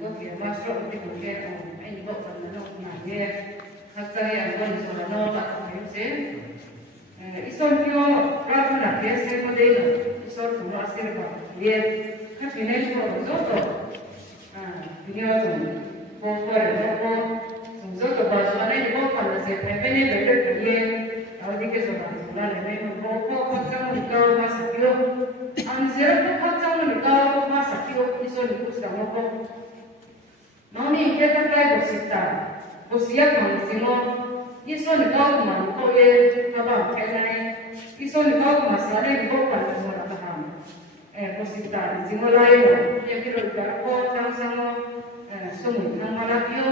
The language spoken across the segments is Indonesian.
có thể masuk di bagian ini buat pada nanya khasnya yang buat soalnya tak sih ison kyo ragu nak dia saya model ison tu masih lepas dia kan ini semua zoto ini apa tu zoto bahasa ini bukan pada saya ini betul dia kalau dia soalan ini bukan macam nikah masa kyo anjir macam nikah masa kyo ison itu sudah mau Mami kita try bersita, bersiap mangsimo. Isu ni kau mana kau ye kabar kena isu ni kau masalah ni kau pada semua paham. Bersita, simulai, ye kira kau tang sama, semua tang mana kio.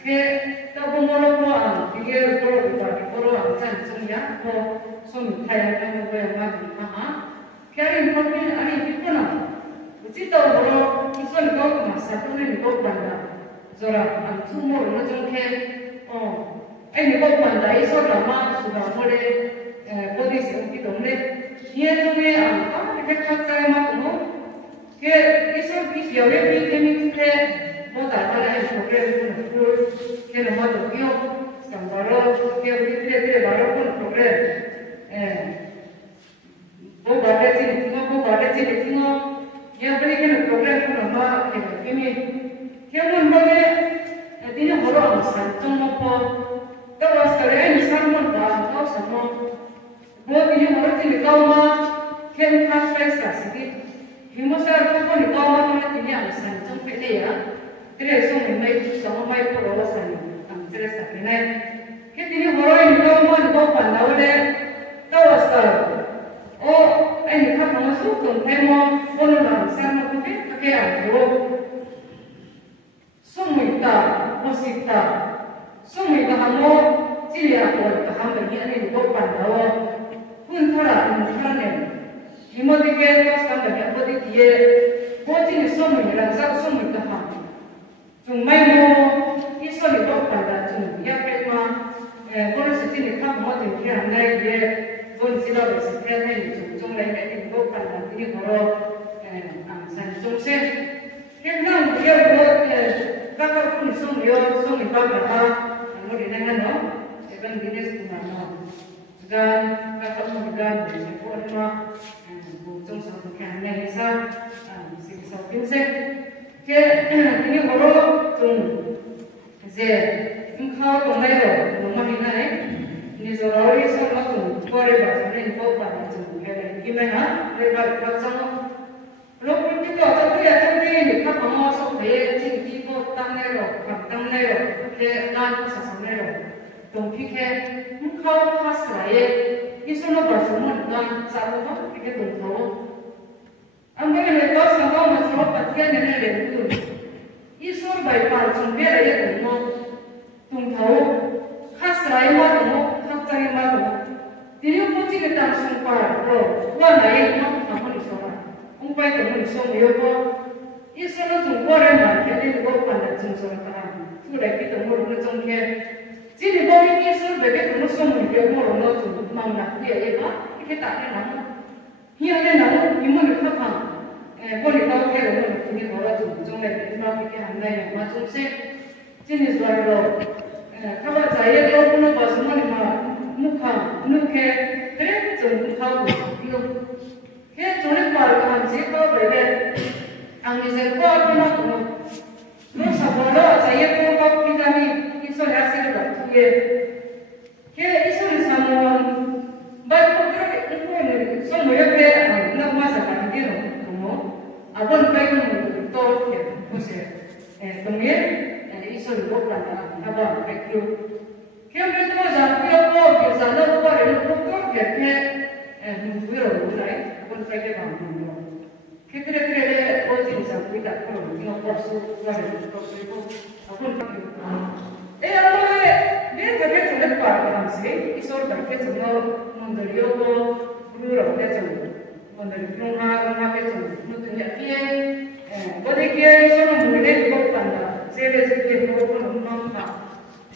Okay, tahu mana kau dia kau jangan semua kau semua thayang kau yang mana paham. Kering kau ni ani kita nak. Kita orang isu kau masalah ni kau pada, zora semua orang macam ke, ni kau pada isu lama sudah boleh kondisi kita ni, dia tu ni apa kita cakap macam ke isu yang ni ke, muda ada program pun, ke nama tu kio, sekarang ke dia baru pun program, bawa ciri tengok. Yang berikan program nama ini, yang mana ini orang sanjung apa, kalau sekarang ini sanjung dah, kau sama, buat ini orang ini kau mah, kan khas sedikit, himusar kau ni kau mah mana ini yang sanjung pede ya, kira semua mai sama mai perawasan, jelas tak ini, kan ini orang ini kau mah kau pandai oleh, kau sekarang. Oh, ini kan masuk ke tema orang sama kita kaya tu. Semua musita, semua kamu ciri apa kamu ini buat pandau. Pun thora ni, himut kita sekarang banyak bodi dia, buat ini semua rasa semua kamu. Cuma mau isu ni buat pandau cuma ya kerana kalau sini kamu mau tinggal naik dia. Pun sila bersekian ni jumlah yang itu pada ini kalau sanjung sen, kerana dia buat kakak pun sumio berapa, mungkin dengan no, even jenis mana, dan kakak pun dan bersekian mah, jumlah sekian yang bisa, sekian sen, ke ini kalau je, engkau tunai rumah ini. Ini seorang sama tu, korang bahasa ni kau pada tu, gimana? Mereka macam, kalau kita tu ya tu ni, kita masuk ke tinggi kau tanero, ke lan sasamero, tongki ke, kau khas lagi, isu no bahasa mana dan cara tu kita tu tahu. Ambil ni kau sama macam patian ni lepas tu, isu baik macam biar dia tu tahu, khas lagi macam Cari malu, dia pun tidak langsung pada, mana yang kamu ni soal, umpai kamu ni soal yoga, isu tu orang mana jadi orang pandai jumpa orang, tu lagi kita orang macam ke, jadi bagi isu bagi kamu soal yoga orang tu mana dia eva, kita tak ada nama, dia ada nama, iman itu apa, boleh tahu ke orang ini orang tu, jumpa iman kita handai yang macam se, jadi soal kalau saya kalau pun bahasa mana muka, nuke, terus muka itu, kita jangan parkan siapa berdeh, angin siapa pun aku, terus apa saya pun kita ni isu hasil berarti, kita isu sama, baik terus itu semua yang nak masa kan dia kamu, abang kayu itu ya, macam, kemudian isu itu berapa, abang kayu. Kita betul jangan apa biasa nak buat itu pun kita mungkin orang pun saya bangun. Kita orang jenis kita pun kita perlu buat itu pun apa dia kerja sulit pada sih isor kerja semua mendario guru kerja mendario rumah kerja mungkin dia boleh dia isor mungkin buat tanda saya sekian pun nampak.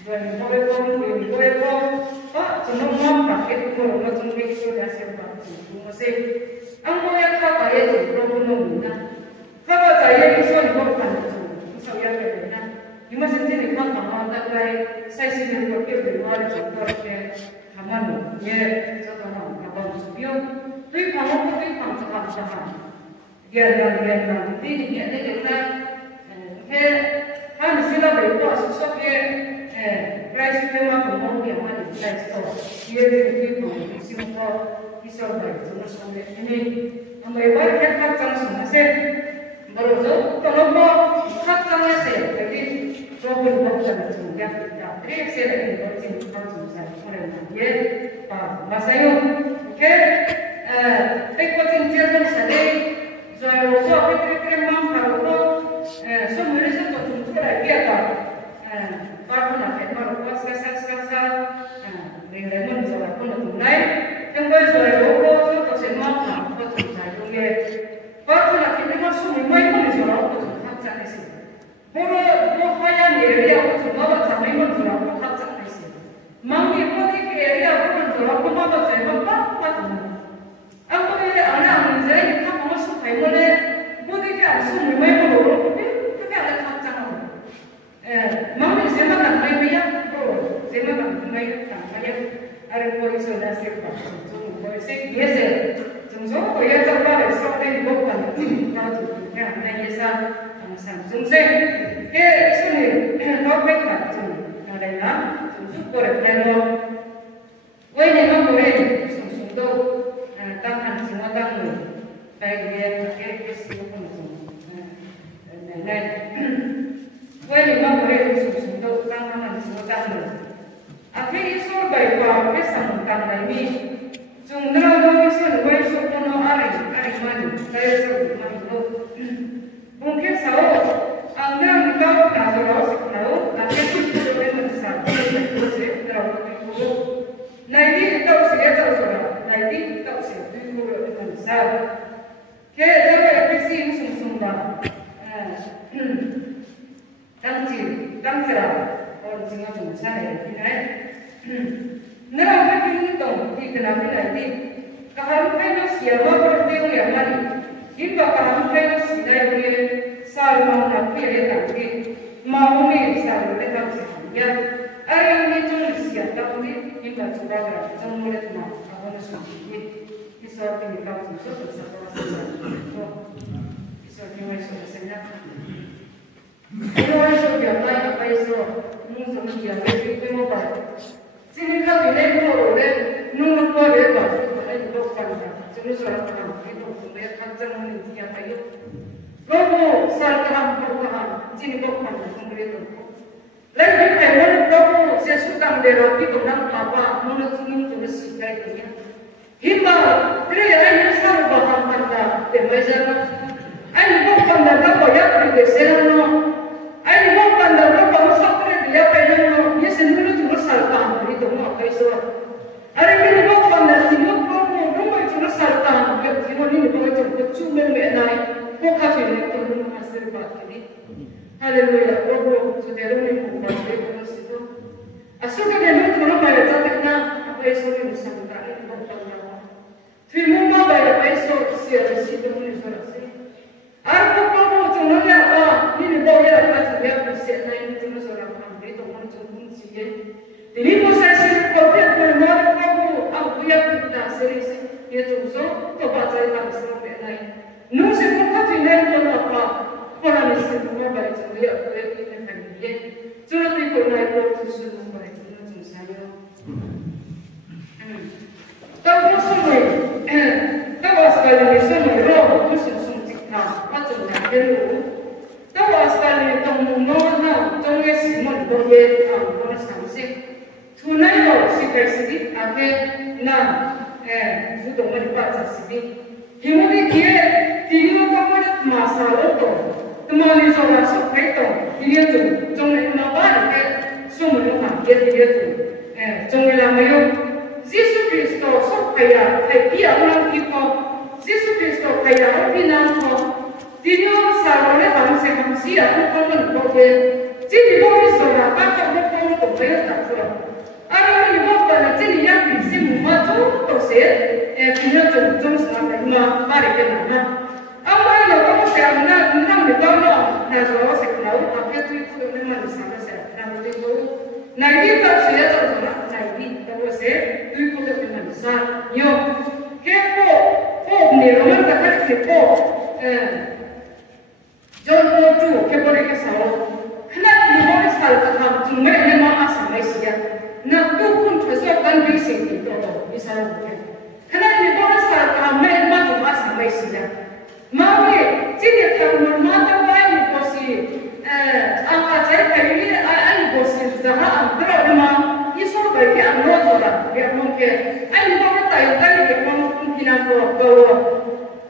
Dan boleh pun, semua mampu kita orang macam ni sudah siapa tu, masih, angkau yang kata itu problem mana, Kalau saya bisa dibuatkan itu, saya kena. Cuma sendiri kan mama tak baik, saya sendiri berpikir di luar contoh ke kaman, ya contoh nama kawan supion, tu kamu tu kamu cakap. Dia kena, kan sila berbuat sesuatu price memang ngomong dia mana price tu, dia tu semua kisah baik, semua ini, ambil baik kan jangan semua baru tu, kalau mau jangan jadi problem macam tu, ya, jadi saya lagi berjin macam saya, orang dia, masa itu, okay, tekuk cincin sedih. Soal apa kira-kira mampu semua itu contoh lagi apa? Baru nak baru kuasa, dengan soal pun tunai. Yang baru soal apa semua mampu contoh saya. Baru nak kita semua pun soal apa contoh saya sih. Baru hanya area apa contoh apa pun soal apa saya sih. Mampu apa area apa soal apa saya mampu. Aku ni anak menjadi kita masuk Boleh, boleh kan? Semua memang boleh. Tapi ada kacang. Mami saya makan banyak, bro. Saya makan banyak. Ada polis sudah siapa? Polis biasa. Jumlah orang coba sesuatu yang bukan. Kalau tu, ya, nanya saya. Jumlah, ke sini, kau berkat. Ada yang, jumlah boleh kalau, wah ni memang boleh. Jumlah tu, tangan semua tangan. Baik dia pakai semua pun wah ni memang boleh untuk tangan semua tangan. Akhir isu baik apa sangkan lagi. Jumlah manusia baik semua hari mana saya sebut mana mungkin sahaja anda tahu kalau sekarang akhir itu boleh besar boleh terlalu nanti tahu saya nanti tahu saya besar. Kita ada visi musuh-musuh tangcir, orang singa cuma ini. Nara begini tu, di kenapa nanti? Kahar kena siapa bertemu yang mana? Hingga kahar kena sidai boleh salman nak pilih tapi mau ni sal boleh tak sih? Ada yang cuma siapa tapi hingga cuba berapa cuma boleh tu apa nak sih? Kisah ini kau susah bersama kisah ini macam mana? Kalau macam biasa apa itu, mungkin dia lebih mobile. Sini kalau ini boleh, nunggu boleh pas, ada bukan kan? Jadi soal kan, itu boleh kerja mungkin dia tahu. Kalau salah bukan, sini bukan mungkin itu. Lagi kalau sesuatu yang itu nak apa, mungkin itu sih kayaknya. Hingga dia ini sama bahan pada tembakan. Ini bukan dapat bayar di sana. Ini bukan dapat masuk dia pengen. Ia sendiri cuma saltan itu mau kaiso. Ini bukan dari rumah cuma saltan. Ini bukan cuma mengenai bukan itu rumah serba ini. Haleluya. Robo saudara ini bukan itu. Asal dia itu cuma bayar catatnya apa itu ini saltan ini bukan. Firman baik besok siapa sih teman suara sih. Aku kalau cuma apa ini boleh apa saja bisa naik cuma suara kami teman cuma sih. Ini proses kopiat firman aku yang kita serius dia cuma tu baca yang sampai naik. Nusi bukan tidak cuma apa orang ini semua baik cuma dia aku yang kita kami. Cuma itu naik waktu semua baik cuma saya. Tahu semua. Tahu sekali semua roh musuh cipta macam mana dulu. Tahu sekali kamu nona jangan semua boleh boleh samsik. Tunai lo sikit akhir na sudah melibat sikit. Kemudian dia tiga kamu masalah tu teman itu masuk itu dia tu jangan nampak semua orang dia tu jangan lama Yesus Kristus supaya dia orang kita Yesus Kristus supaya orang kita dia selalu orang manusia bukan boleh jadi boleh seorang apa bukan boleh tak seorang ada yang bukan jadi yang bisa membantu terus dia jom selama mari kenal Amai lo ko se amna nam ni to no na so se klau ake tu ko ne man sa na se na ni ko na ni ta se ya to na na ni to se tu ko ne man sa yo ke ko ni ro man ta ke ko John Motu ke bore ke sa lo khna ni bo sa ta tham tu me ne ma asa mai sia na tu kun thaso kan bi se ti to bi sa lo ke khna ni bo sa ta me ma tu asa mai sia Mami, jadi kalau mata bayi bosi, angkat saya kali ini ane bosi zaman antara rumah, isu bagi ane orang, biar mungkin ane bawa tayu kali biar mungkin aku bawa,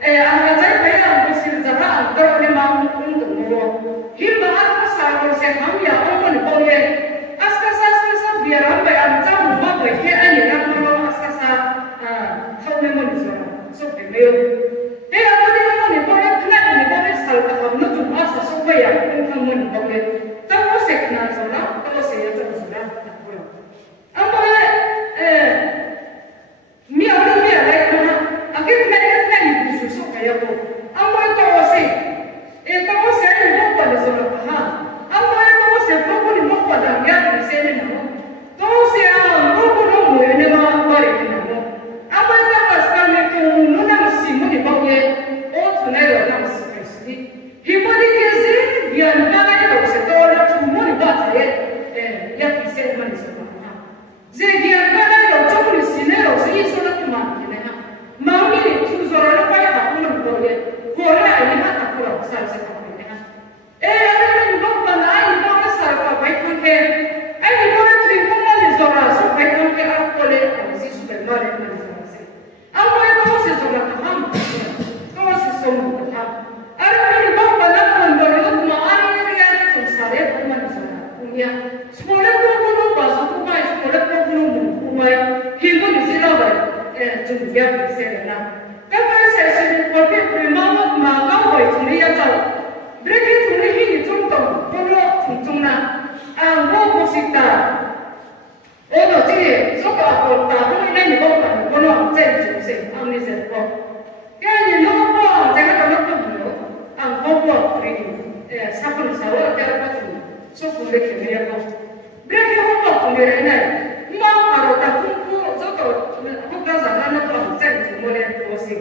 angkat saya kali ane bosi zaman antara rumah untuk bawa, hingga aku selalu seham ya orang bawa, askasa biar apa yang jauh rumah bagi ane nak bawa askasa, kau memang disana, so beliau. Aku tidak mau boleh kenal ni boleh salah kamu tu masa supaya kamu ni boleh tahu saya kenal saudara, tahu saya tahu saudara. Apa mi orang mi ada mana? Akhir kenal ni khusus supaya aku. Apa tahu saya ni bukan saudara. Ha. Apa tahu saya bukan ni bukan dia ni saya ni nama. Tahu saya bukan orang ni nama balik ni nama. Apa tahu saya ni tu mana masih ni boleh. Nairo nama sekali. Himari keze biar mana itu sekolah cuma ni bahasa ya kisah mana sekolah. Jadi biar mana itu cuma ni sinero sih sekolah cuma ni na. Mami tu seorang apa yang aku nak boleh. Korea ini kan aku nak salah sekolah ni na. Ada ni bukan mana mana salah baik ke. Ada mana tu yang mana ni seorang so baik ke aku boleh sih sudah mana ni seorang sih. Apa yang tu seorang faham. Orang ini bawa pandangan baru cuma orang yang sensari cuma disana. Punya sekolah pun bahasa kumai, sekolah pun kumai. Hingga di sini ada jumlah besar. Kalau saya sendiri pergi bermalam malam baik jumlah jauh. Mereka jumlah ini jumlah perlu jumlah. Anggur musita. Orang jadi suka apa tahu ini bawa perlu jadi jumlah. Anggur saya Kaya lupa jangan kalau dulu, angkau ini sabun sawah cara macam so boleh kena apa. Berarti apa boleh ini? Mau kalau tak kumpul, so kalau bukan zaman apa jadi boleh bosi.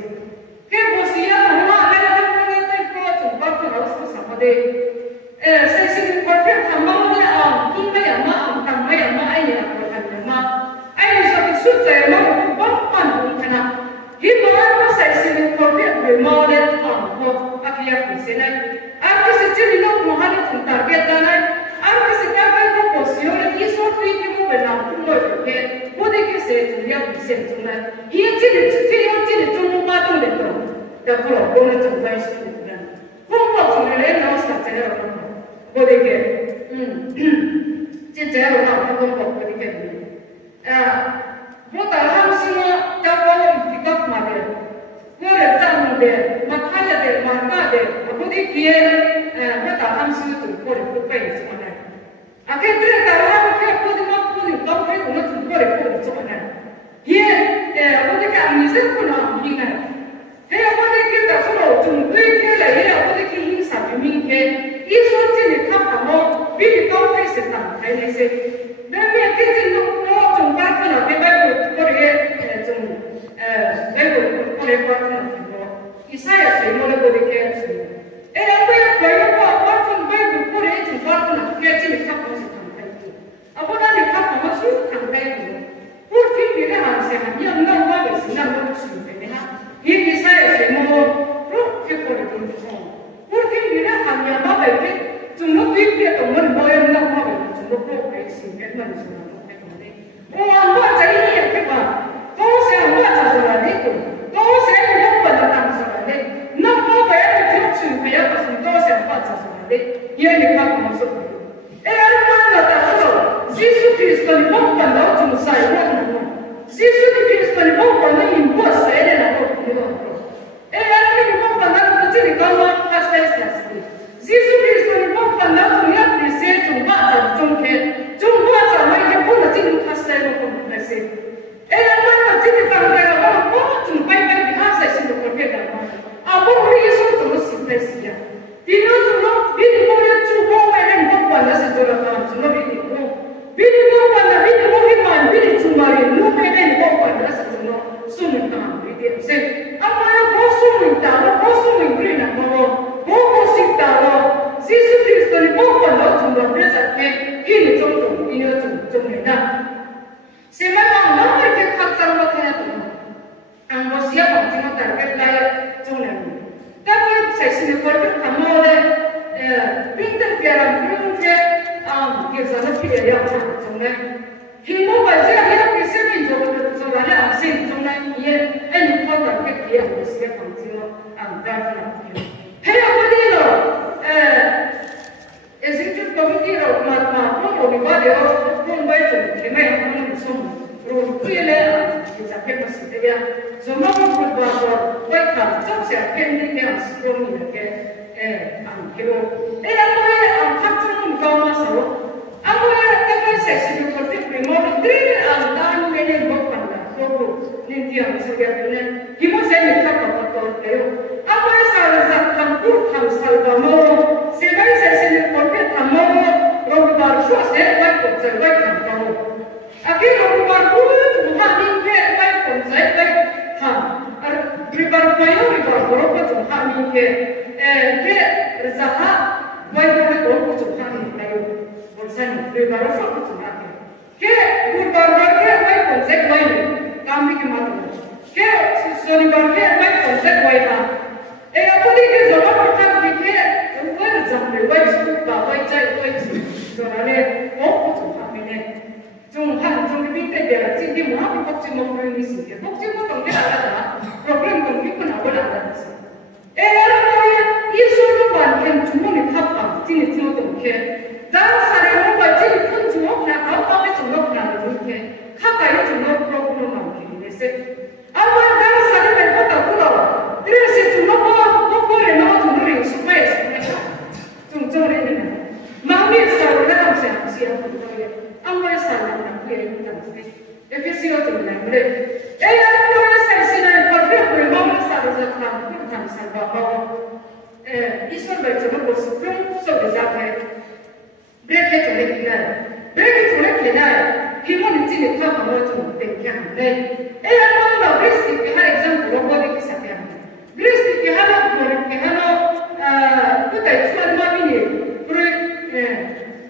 Kaya bosi ya, rumah ada boleh tak kau jumpa tu harus sama deh. Saya sini pergi tambang ni ini ya mak, tambang ya mak ini aku kata mak. Ini satu suci mak bapa pun kena. Himara saya sini pergi bermalam angkau akhirnya kesana. Aku sejauh ini mohon untuk target dana. Aku setiap hari posisi isu itu mau benar pun boleh. Boleh kesana juga bisa juga. Ia jadi cuma matu itu. Dah kalau boleh coba isu itu kan. Kalau cuma lain harus kerja orang. Boleh ke? Kerja orang aku boleh ke? Bukan harus semua jawab ikut mati. Kalau jamu deh, makanya deh, maka deh. Aku dia, bukan harus itu boleh bukan semua. Akhirnya kalau aku boleh mampu, kau boleh boleh semua. Dia, aku dia kan misal pun orang ini. Hei, aku dia kita selalu jumpa dia, aku dia ini sampai mingke. Isu jadi kamu, bila kau boleh sedang, ini sih. Dan kita jumpa jumpa kena bebas. Isaya semua boleh kerja. Apa yang baik apa baik boleh jumpa kena kerja di kapal sekarang itu. Apa nanti kapal masuk sampai itu. Mungkin bila harusnya yang nama bersinar masuk ini. Ini saya semua roh kepada Tuhan. Mungkin bila hanya baik cuma pikir teman boleh nama baik cuma baik sih memang semua. Oh, apa jadi yang kepa? Kau saya buat sesuatu itu. Kau saya buat tentang sesuatu. Nama bayar itu supaya pasal kau saya buat sesuatu. Ia ni kau masuk. Mana tahu? Yesus Kristus ni bukan tahu cuma saya buat nama. Yesus Kristus ni bukan ni buat saya nak buat. Mana ni bukan tahu jadi kau pasti sesuatu. Yesus Kristus ni bukan tahu cuma dia saya cuma cuma sama dia pun jadi pasti pun pasti. Mana jadi kalau dia orang pun cuma baik-baik biasa sih tu kerja. Apa boleh Yesus orang berjaya ini jomdom ini jomdena. Semua orang mereka kakak macamnya tu, angkos siapa macam target layak jomdena. Tapi saya sini kalau kamu ada pintar piaran pintar kisah pilih yang jomdena. Himo baca dia kisah ni jomdena asin jomdena ia kau target dia siapa macam angkasa. Hei apa dia lo? Executive committee ro ma ko ni ba de ko ba to ke mai ko ni so ro ku le kita ke masih dia semua ko ba ko ka tak sia ke ni ke as ko ni ke am kilo apa tak tu ko ma so apa ke ka sesi ko te mo de dan mene bo panda ko ni dia so ke ne himo se ni ka ko ke apa sa kampur kam salva mo sebai sesi ni ko ke tamo ro ba so se ba ko se ba kam aki ro ba ko ha ni ke ba ko se ba ha ar ribar ko yo ribar ko ko ha ni ke zaha ba ko ko ha ni na yo bolsan ribar so ko ha ke ribar ke ba ko se ba ni kam ni ke ma ke so ribar ke ba ko se ba ha apa ni ke zona pertama ke ऊपर जमने वाली सुबह वाली चाय वाली जोराने बहुत कुछ हमने जो भी तेरे चिंती वहाँ भी बच्चे मौके नहीं सीखे बच्चे को तो क्या आता था प्रॉब्लम तो भी बना बना आता था यार ये सोचो बात है जुम्मन ने खापा चिंती तो क्या दाल सारे वो बच्चे इतने जुम्मन ना खापा में जुम्मन ना जुम्मन खापा ये जुम्मन प्रॉब्लम मांगे जैसे अब दाल सारे में पता पूरा तेरे से जुम्मन को ले ना जुम्मन सुबह Jumlah ini, mami selalu dalam siapa pun ambil salah nak kirim dalam sini. Efisien jumlah ini. Kalau saya sini pergi mami selalu dalam salah bawa. Isor bercakap bersukun sebesar mereka jumlah kena, mereka jumlah kena. Kita ni jadi kau kamu jumlah tengah. Kalau Kristi kita example boleh kisah dia. Kristi kita boleh kita kita cuma mami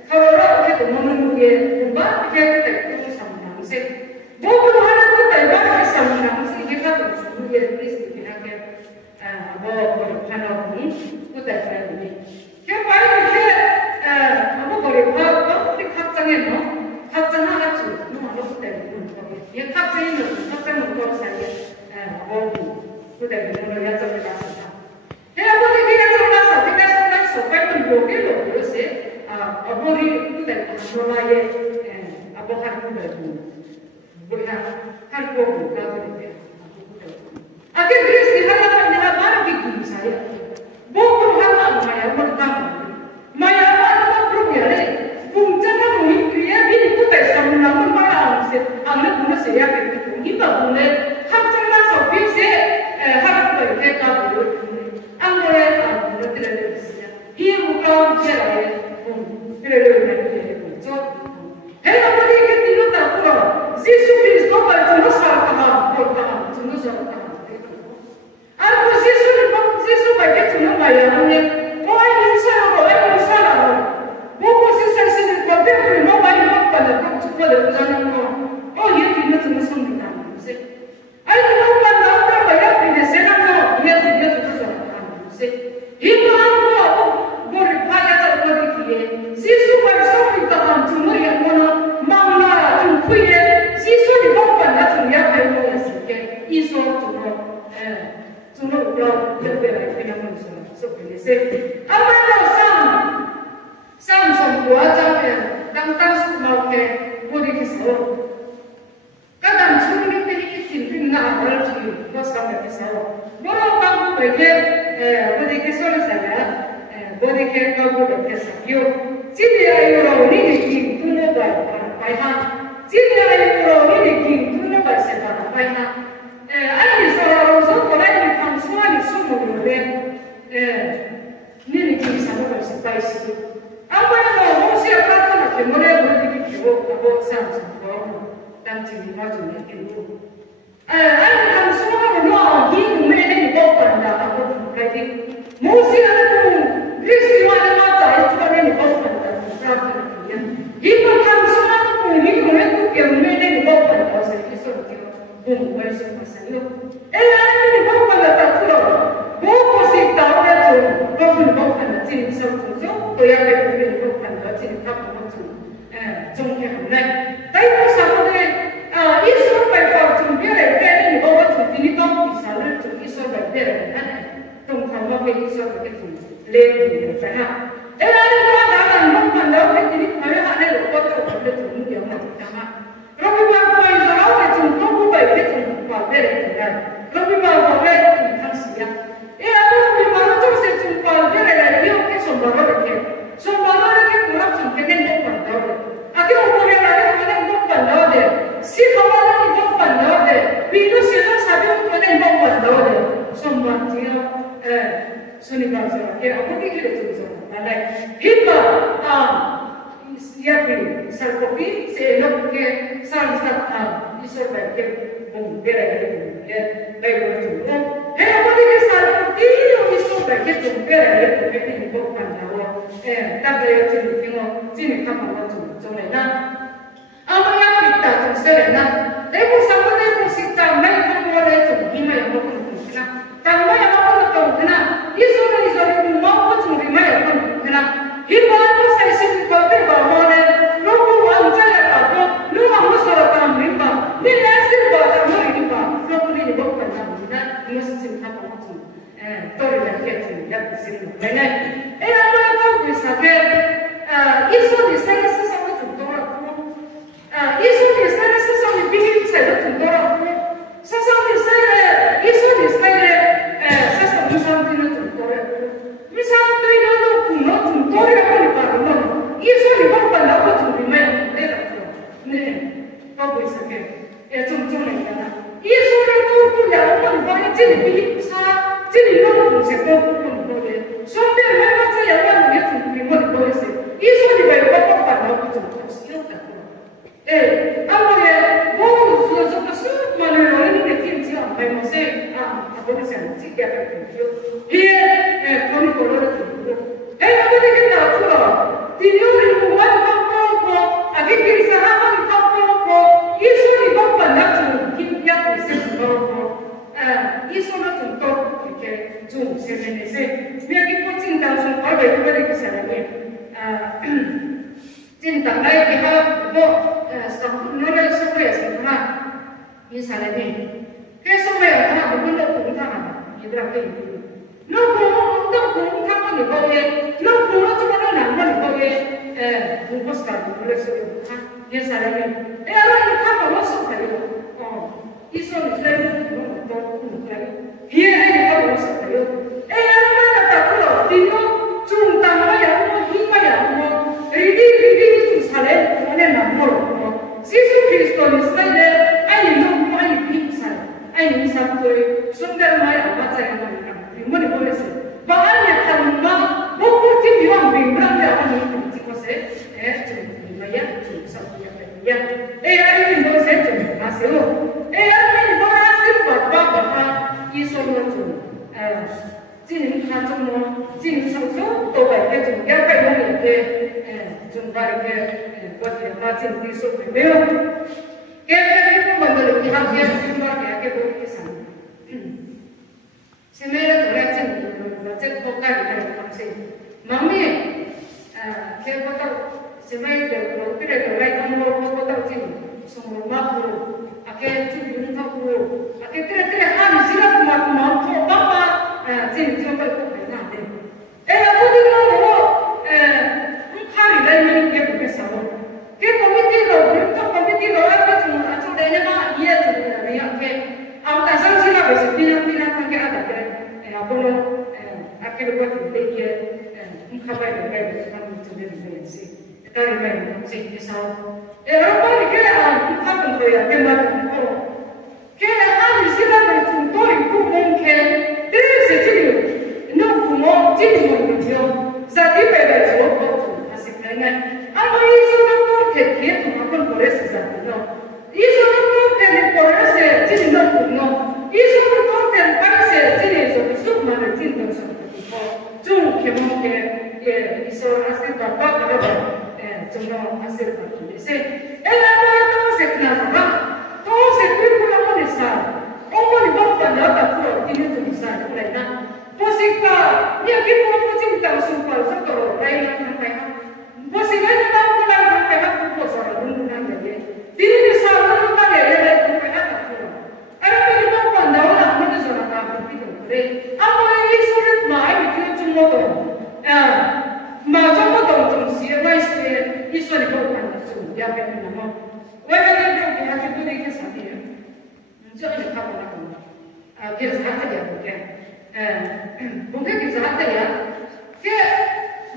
kalau orang itu menunggu ubah kita itu sama sih. Bukan hanya kita ubah sama sih kita terus menunggu Kristi kita bawa kalau ini kita ini. Kita apa boleh bawa kita kakaknya no kakaknya aja no kita ini. Ya kakaknya no kakaknya no saya bawa kita ini ya sampai sana. Kita boleh kita sama kita sampai menunggu loh sih. Abori itu dari Surabaya, Abu Hanifah itu, bukan Hanifah itu dia. Akhir Kristi halaman dia mana bikin saya, bukan halaman maya pertama, maya apa problem ya? Puncanya mungkin dia ini itu tersambung namun malah anak punya saya begitu, kita punya hak cuma sopi sih, hak mereka kabur, anggota punya tidak ada sih, dia bukan siapa. Hei apa ni kita tidak tahu. Yesus Kristus pada cuma sahaja, cuma sahaja. Aku Yesus bagi cuma bayarnya. Kau ini salah. Bukan sisa sini kau beri mau bayar pada kau cuma dengan kau. Oh ia tidak cuma sumber kamu. Ayo kau pandang kau bayar ini senang kau. Ia tidak cuma sumber kamu. Hidup aku beri payah terpadu dia. Yesus pada sumber kamu cuma yang mana mana cuma kuya. Yesus di bawah pada cuma yang kayu yang sikit. Yesus cuma ulang lebih dari manusia. Seperti apa yang sam semua jangan tentang semua ke boleh kisah. Kadang cuma kita hiking nak berarti bos kami kisah. Orang kamu bagai boleh kisah saja, boleh kamu berkisah. Yo, jadi ayuran ini hiking tu nak bayar. Jadi ayuran ini hiking tu nak bayar. Ayuh seorang orang ini kamu semua ni semua ni. Ni hiking sama bersepah sih. Apa yang mau siapa tu nak kemudian boleh dibuat apa sama semua dan jadi macam itu. Ayuh kamu semua orang ini mana dibawa pada apa kaitan. Mesti ada tu Kristi mana macam itu kan dibawa pada. 중소 도약의 부분이 높은 진입 가보고 좀 했네. 다이고 사람들이 이소 발과 준비를 때는 뭐가 준비니까 비사를 좀 이소 발대를 하네. 좀 강하게 이소를 좀 레이를 자. 에라는 나는 뭔가 너희들이 과연 안에 놓고도 원래 좋은 게 없잖아. 그러면 말이야 좀 너무가 이렇게 좀 발대를 해. 그러면 왜 당시야? 에라는 말로 좀세 좀 발대를 이렇게 손바닥에 손바닥에 고랍 좀 되는 거 같다고. Aqui o povo era nem bom panode. Se falar nem bom panode, filho se não sabe o que nem bom panode. São bandido, sunibazo. Que a pouco que ele tudo, né? Himba, yapi, sarkopi, se não que sarista, isso vai que bom, ver vai tudo. É a pouco que sarkopi, isso vai que tudo ver que nem bom panode. Tá bem, eu tinha que 정해나 아무야 있다 좀 세레나 내고 상관에 보시다 매일 그거를 좀 이마에 먹는 거구나 당마에 먹는 거구나 이소리 먹고 좀 이마에 먹는 거구나 이마에 사실 거기 봐보네 너무 완전히 가고 너무 무서워 감민가 밀레스 봐도 모르니까 그분이 먹고 나옵니다 이것은 지금 다 먹고 또리를 깨지 약지는 왜냐 에라고 비슷하게 이소리 생각해서 이소리 세상이 비밀 사이로 정도라고 세상이 세례 이소리 세례 세상 무상들은 정도라고 무상들이 너도 군노 정도라고 하니까 이소리 먹고 나고 정리면 내가 네 하고 있을게 좀 있잖아 이소리도 그냥 한번 진리 비사 진리 너무 공세고 그런 손대 말마저 양반이 좀 비밀 보였어 이소리 말고 먹고 나고 좀 이렇다 아무래 뭐 수많은 어린이들 팀지요. 말못해 아버지 않지 깨끗해요. 예, 돈이 걸어를 주고. 아버지가 앞으로 디뇨를 공부하는 거 아기들이 사람을 거 이 소리 먹고 나중 힘약 있을 거고. 이 소리 좀또 이렇게 좀 세면에서 여기 꽂힌다 좀 벌벌 그거를 사람이 진짜 나에게 하고 노래 소리에서 이 사람이 그 소리에 하나 물론 공탕하다 이들한테 너 공탕은 이거에 너 공로주면은 안 이거에 공포스가 그랬어요 이 사람이 에라는 카고 왔었어요 이 소리 들으면 또 비행이 하고 왔었어요 에라는 딱 그러 중단마야 힘마야 리디 좀 살에 오늘 남모로 예수 그리스도는 살에 아니 너무 아니 빈살 아니 이상도 순간마에 안 맞아야 하는 이문에 보면서 마음에 담마 먹고 팀이랑 빙그랑데 하는 것에 좀 이마야 좀 사고야 아니 뭐세 좀 마세요 아니 뭐 하실 바빠 이소로 좀 진행 가정로 진행성소 또 이렇게 좀 약간 이렇게 좀 다르게 어떻게 마침 뒤속되면 깨끗이 분들이 함께 함께 보이게 산. 세매를 돌아친 어째 복가를 하는 감세. 마음이 개보다 세매를 로피를 돌아가는 거 보다 진 소모마고 아게 좀 윤하고 아게 그래 하는 지라고 막 바빠 진 걸 보면 안 돼. 아버지는 칼이 내는 게 보겠어. 그 거미띠로 윤탁 거미띠로 앞에 좀 아주 내려가 이해 좀 이렇게 아무튼 상실하고 비난 게 하다 그래. 아버로 아끼를 받을 때 이게 가봐야 될 거야. 하는 좀 되는지. 다른 말은 혹시 이사. 여러분 이게 하는 거야. 그 말은 그 하는 시간을 좀 돌이고 뭔게 그래서 지금 너 부모 지금 뭐죠? 사디베가 좋고 하시면 아마 이 소리도 되게 좀 한번 보냈었잖아요. 이 소리도 되는 거라서 지금 너 부모 이 소리도 되는 거라서 지금 수많은 진동서 좀 개몽게 이 소리 하실 것 같아요. 좀 하실 것 같은데 엘라바도 세크나서가 또 세크나서 어머니 먹고 나가 풀어 뒤는 좀 있어야 되나 보니까 dia kita mau cinta sumpah sekarang lain sampai masih lain tahu kita sampai aku bosan dulu nanti diri salah kita lele sampai aku ada yang mau pandau lah mana sana kami itu deh apa yang sulit mai itu cuma tu macam tu cuma siapa isu ni kau pandau cuma dia punya nama walaupun dia punya hati tu dia sakit jangan kau nak dia sakit dia bukan mungkin kita hati ya, ke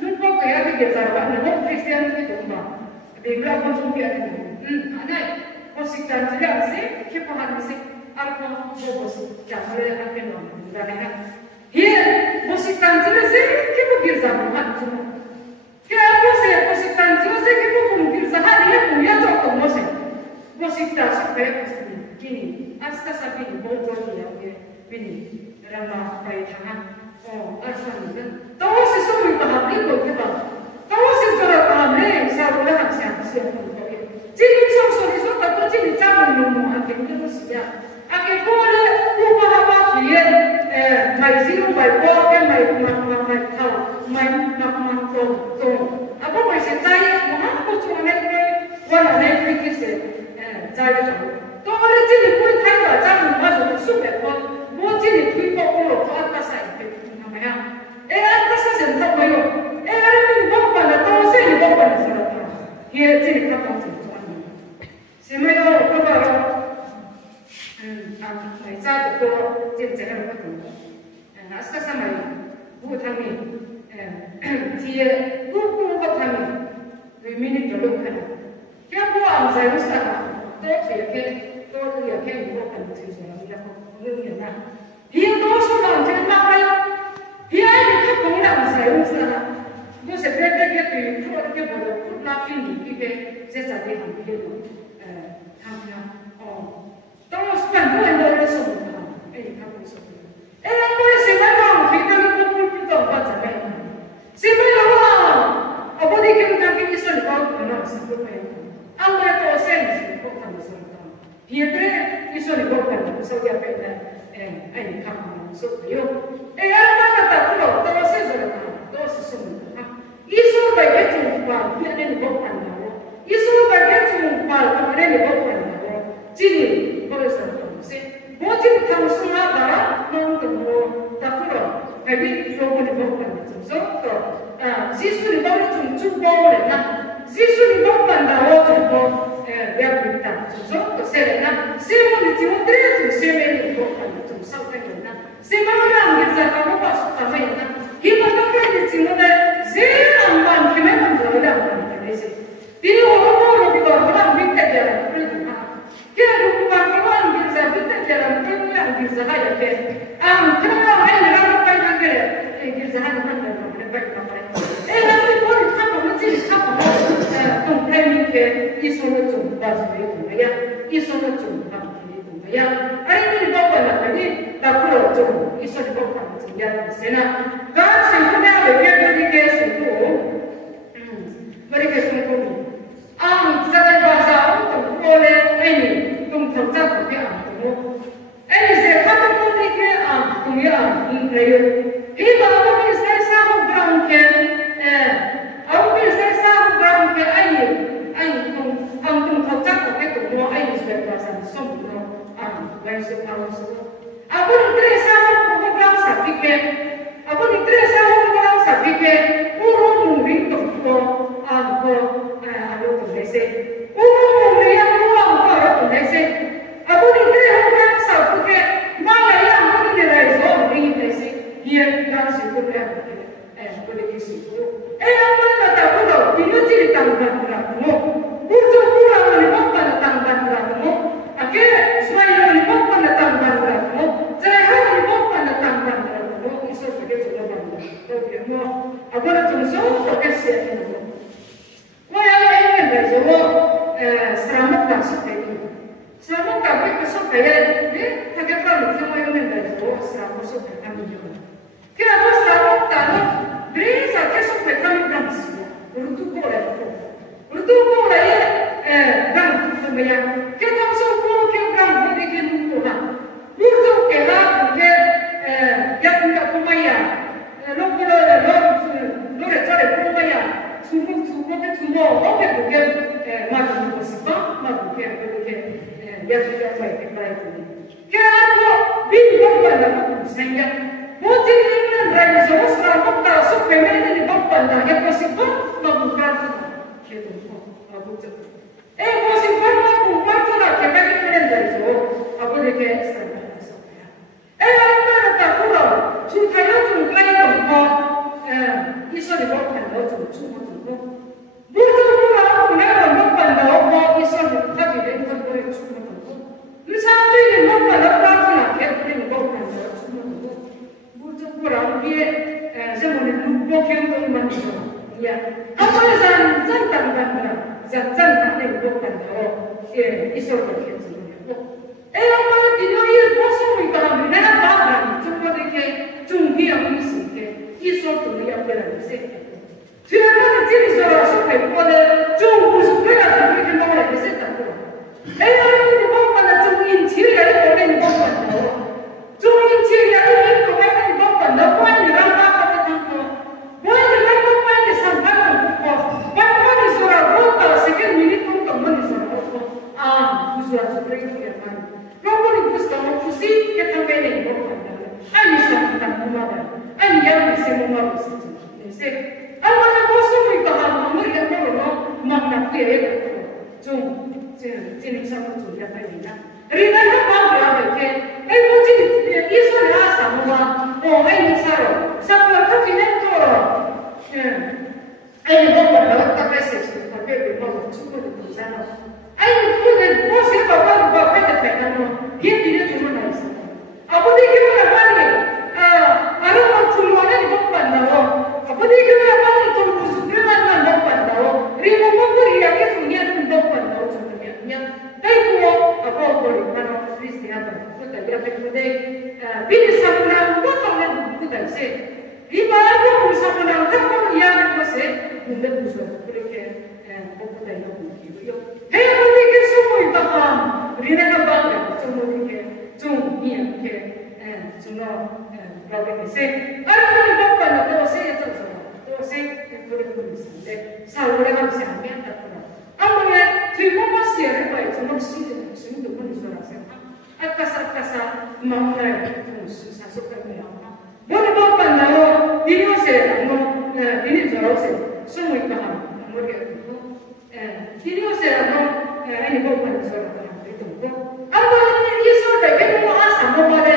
lupa kaya kita sahabat, nama Kristian itu mah, dia pun dia itu, ada posikan juga sih, kita paham sih, apa bos jangan ada kenal, bukan kan? Dia posikan juga sih, kita bisa buat cuma, kita posikan juga sih, kita mungkin sahaja dia punya contoh masih, posikan supaya gini, asal sapi bobol dia, begini. Rama bayi tangan, asal ni. Tahu sesuatu paham ni kau kita. Tahu sesuatu paham ni, saya boleh siapa pun kau. Jadi sesuatu tak jadi jangan nombor akhir ni mestinya. Akhir boleh ubah apa dia, mai zero, mai power, mai tahu, mai tu. Apa mai setai, mana kau cuma naik, wala naik kisah, jadi tu. Tahu ada jadi kau tahu jangan masuk super kau. Mau jadi tuh kok atas saya namanya. Atas saya tak mahu. Ini bapak nak tahu saya bapak nak salah. Dia jadi kapal tuan. Semua orang kapal. Saya tu jadi jangan betul. Asal sama ni, buat kami. Dia buku buat kami. 2 minit dulu kan. Kita buat saya mesti tak. Toh dia ke buat kami tu saja. Dia dia tu sudah jadi apa? Dia ini kan nak saya usah. Dia sebenarnya tu kalau dia boleh nak ini kita jadi hampir hampir. Terus kan boleh semua. Kamu semua. Boleh semua kita ni pun kita baca baik. Semua apa dia kita kita sudah tahu mana sebab Allah tu sensi kau kamu semua. Dia tu sudah tahu kan sebab apa? Ini kamu supaya, apa kata kalau terus semua, isu bagai jumpa dia ni bukan nama, isu bagai jumpa dia ni bukan nama, jadi kalau semua sih, mungkin kamu semua dah nonton tak kalau, tapi kamu ni bukan macam so, Yesus ni bukan jumpa orang nak, Yesus ni bukan nama jumpa, dia bukan so, selena, semua ni cuma dia tu semua ni bukan. Semua orang kita kamu pas apa yang kita pakai di sini ada zeamban kita memang ada di sini. Jadi orang kita orang kita jalan pergi. Kita bukan orang kita jalan pergi yang bisa ada ke. Kita orang yang ramai yang kere. Kita hanya mana yang baik ramai. Nanti pun kamu mesti kamu komplain ke isu itu bahasa itu ya. Isu itu ya. Hari ini bapak nak ini tak perlu jom isu ni bapak macam ya. Sena kan sebenarnya mereka semua, mereka semua. Saya bahasa untuk boleh ini untuk kerja kerja kamu. Ini sekarang pun mereka punya player. Ini bapak ni saya sahut ground ke, aku ni saya sahut ground ke ini untuk kerja kerja kamu ini sudah bahasa semua. Baik sekarang semua. Apa ni terasa bukan dalam sahaja. Apa ni terasa bukan dalam sahaja. Urut mungkin tu aku tu desa. Urut mungkin yang aku tu desa. Apa ni terasa dalam sahaja. Mana yang aku ni desa mungkin desa. Dia dalam sekolah boleh kisah. Apa nak tahu tu? Dia jadi tanggungan kamu. Bukan pula menyebabkan tanggungan kamu. Akhir semua ini bukan tanggungan kamu. Saya bukan tanggungan kamu. Isu begitu dalam. Kamu agak jumlah fokus ya kamu. Wah ini dah jauh selamat tak seperti. Selamat tak bersepeda. Ni tak perlu kamu ini dah jauh selamat seperti kami juga. Kita tu selamat tak. Beri saja seperti kami kami semua. Untuk boleh. Untuk tumo oke bukan maju bersama bukan bukan ya sudah baik baik ini kalau bingung pada sehingga mungkin ini dari jauh serabut terasuk memang ini bapanda ya bersama bukan gitu aku cakap bersama bukan tu nak kita kita dari jauh aku dekat serabut orang tak kurang suka yang jumpai tempat iso di bapanda cuma bukan orang yang bapanda apa iso di kaki dan tempat cuma misalnya di bapanda apa nak kita di bapanda cuma bukan orang dia zaman lupa yang mana ya apa yang jantan bapanda jantan di bapanda iso di kaki apa dia ini bosnya mereka mereka bapanda cuma dia cuma dia mesti iso tu dia berada di sana. Siapa yang seorang supaya pada jumpa supaya supaya kita boleh di sana. Orang ini bawa pada jumpa incir yang ada di bawah pada. Jumpa incir yang ada di bawah pada. Bukan di ramah pada tangga. Bukan di ramah pada sampai pada. Bukan di seorang kota sekian minit pun kamu di seorang kota. Seorang supaya itu yang mana. Kamu di puskama pusi kita beli di bawah pada. Ani sama tamu mana. Ani yang bisa membawa sesuatu. Apa yang bosmu itu harus melihat orang makna kiri itu. Jenis sama tu yang lainnya. Rina apa berapa ke? Mungkin isu rasa semua. Ini sahaja. Siapa yang kita tahu? Ini bawa bawa tapi sesuatu tapi bawa cukup itu sana. Ini bukan bosnya bawa kita pegang. Dia tidak cuma nasi. Apa dia kira apa ni? Ada orang cuma ada di bawah pandawa. Apa dia kira apa ni? Tuh musuhnya mana di bawah pandawa. Rima mungkin dia ke dunia di bawah pandawa contohnya. Tapi apa boleh mana Kristian kita dia berkuda. Bini sama bukan orang berkuda sih. Rima ada pun sama orang kalau yang masih bunda musuh mereka berkuda yang mungkin. Hei apa dia kira semua itu paham. Rina apa cuma dia cuma dia ke cuma berapa sih? Ada yang berapa nak saya tahu saya itu boleh sahur yang saya ambil tak pernah. Ambil cuma masih ada baik cuma sih itu pun suara saya. Atas mau itu susah suka memang. Boleh berapa nak ini saya ini suara saya semua itu paham. Mungkin ini saya ini berapa suara itu. Ambil ini suara kita mau asam mau pada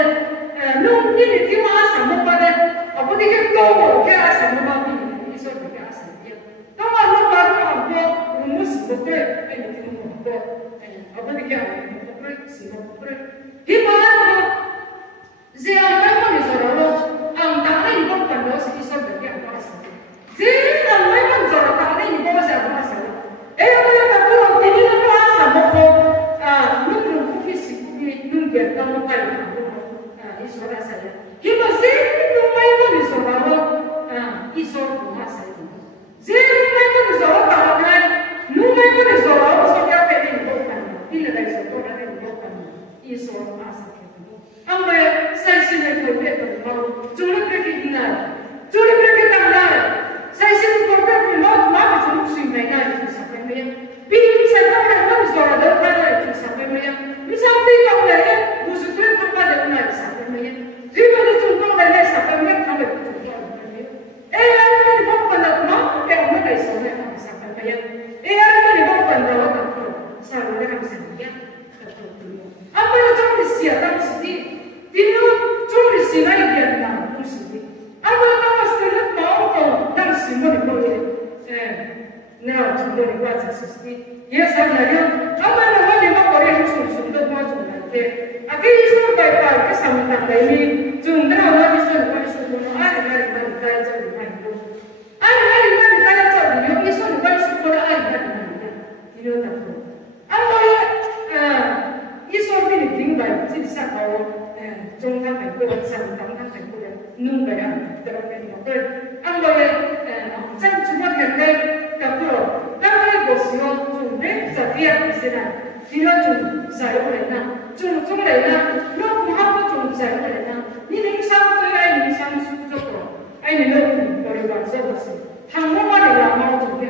nung ini cuma asam mau pada apa dia tahu ke asam mau ini iso ke asam dia tahu apa apa rumus betul ini cuma betul apa dia betul sih betul di mana saya tahu ni soalnya tak ada ibu pandai sih iso ke asam jadi memang soalnya tak ada ibu saya asam apa yang tak perlu ini apa asam mau nung sih nung dia tahu kan suara saya. Kita sih rumah itu di suara isu rumah saya. Sih rumah itu di suara kawan, rumah itu di suara saya pengen bukan. Tidak ada suara yang bukan isu rumah saya. Ambil saya sini berbeda mau cuma pergi dengar, cuma pergi dengar. Saya sini berbeda mau cuma sih mainan itu sampai macam. Pilih saya tahu suara depan itu sampai macam. Misalnya kalau dia musuh tu tempat dia nak sampai macam. Jika dia contoh dari sampai macam kamu contoh. Ada di bawah pada mau yang mana isonya sampai macam. Ada di bawah pada orang tu selalu orang sedia. Apa yang cuma siapa mesti dia cuma siapa yang nak mesti. Apa yang mesti nak mau nak semua boleh. Nah, cuma di bawah sisi. Ya saya apa yang dia mau boleh susun untuk mau cuma. Akhir isu baik-baik kesamaan ini cuma orang isu ada dari kaya jadi mana ada dari kaya jadi yang isu bukan sekolah ada tidak tahu apa isu ini tinggal jadi sakau cuma kan buat santan kan buat nunggu ya terus betul apa jangan cuma kerja kapur tapi bosnya cuma setiap istilah tidak cuma saya boleh cuma来呢，那不好不中在来呢，你能上对爱你上苏州了，爱你那我的晚上的事，他们把你拉猫怎么样？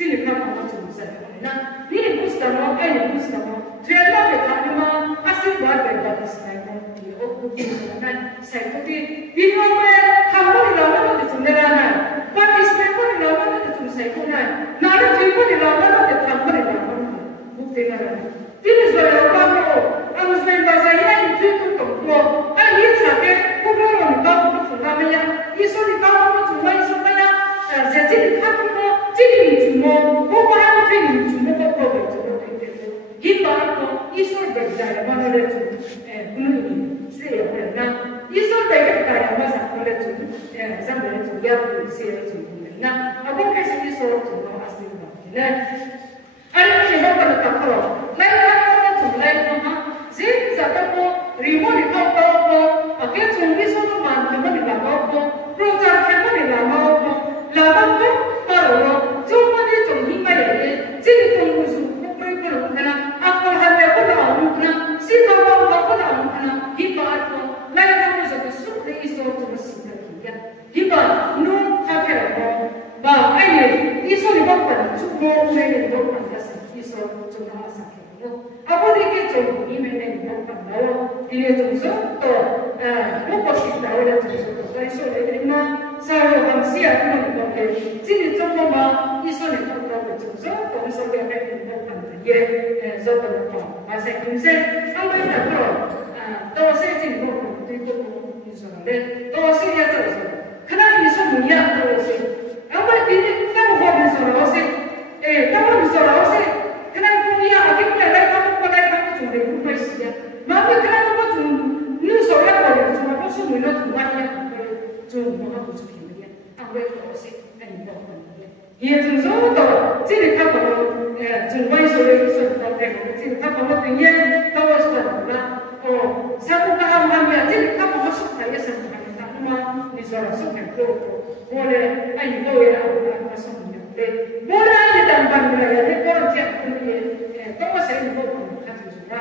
这里看我怎么在那，你也不是什么，爱你不是什么，突然那个他们阿是我的的是那个，以后不听我们谁不听，比如说他们的老板就怎么样呢？我的是那个老板就怎么谁不呢？哪里推过的老板就他们的老板不听了。这个时候老板说，俺们说把这一推都懂过，俺一查的不光我们搞不出他们呀，一说你搞不出来，一说么呀？在这里看不过。这里怎么？我把它推你怎么个搞的？怎么推的？一般说，一说白家嘛，那来做，不能是有人呐。一说白个大家嘛，啥过来做？上面来做要不是来做的呐。啊，我开始一说做到还是有的呢。啊，你们把它打破了，来看做来做哈。这咋个过？里面的搞搞过，啊，给从一说到满他们的搞搞过，不然他们的搞搞过，搞搞过。바로 정말의 정의가에 제일 공부수 공부를 하나 아까 하려고 나오구나 시도하고 나오구나 이봐도 나이가면서 수업에 있어 좀 생각이야 이봐 너 카페라고 봐 아니 이 소리 먹고 죽고 내는 거 만났어 있어 좀 나와서 아버지께 좀 이메일 먹고 나와 이래 좀서 또 먹고 싶다 그래 좀서 또 소리 있나 사회 방식이 그런 건데 진짜 정말 이 소리 듣고 좀서 또 소리가 되는 거 예, 저도 또 아세 김세 한번 더 또 세진 거 듣고 있었는데 또 세야져서 그날 이 소문이야 또 아마 이제 따로 하면서 어세 예, 따로 있어 어세 그날 보이야 아기가 내가 먹고 내가 좀 내고 있어야 마음에 그날 거 좀 눈소리가 버려 좀 무슨 문화 좀 많이 좀 뭐가 부족해요. 아무래도 어색 아닌 것 같은데. 예, 좀 서도 지금 가고 좀 많이 소리를 쏟다 대고 지금 가고 어떤 예 더워서다. 사고가 하면 지금 가고 싶다 예서 하니까 아마 이소라 속에 그렇고 원래 아니 뭐야 하고 싶은데 뭐라 하는 단반이라 내 거지 근데 더워서 이거 가지고 주라.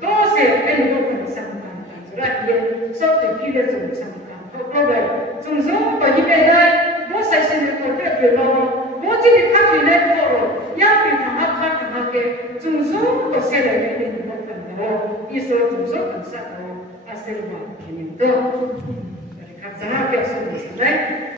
더워서 이거 상담 가지고 예 속에 길에 좀 상담 그거를 정성 거기에다 뭐 사실은 그렇게 별로 뭐지 카피네 거로 양비 강하게 정성 또 세례를 내는 것 같은데 이서 정성 감사도 아세르마 개념도 각자하게 했습니다.